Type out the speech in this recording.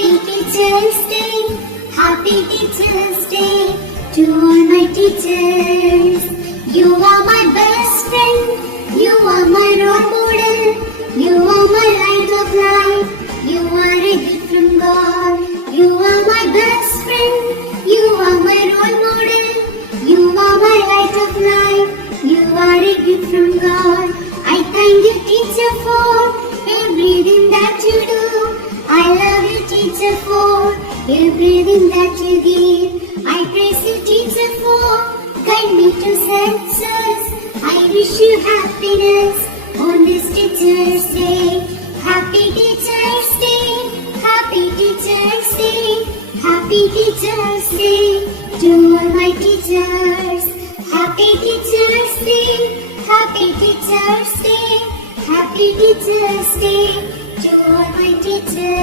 Happy Teachers Day, Happy Teachers Day to all my teachers. You are my best friend, you are my role model, you are my light of life, you are a gift from God. You are my best friend, you are my role model, you are my light of life, you are a gift from God. I thank you, teacher, for everything that you do. I love you, teacher, for everything that you give. I praise you, teacher, for guide me to success. I wish you happiness on this Teachers Day. Happy Teachers Day, Happy Teachers Day, Happy Teachers Day to all my teachers. Happy Teachers Day, Happy Teachers Day, Happy Teachers Day to all my teachers.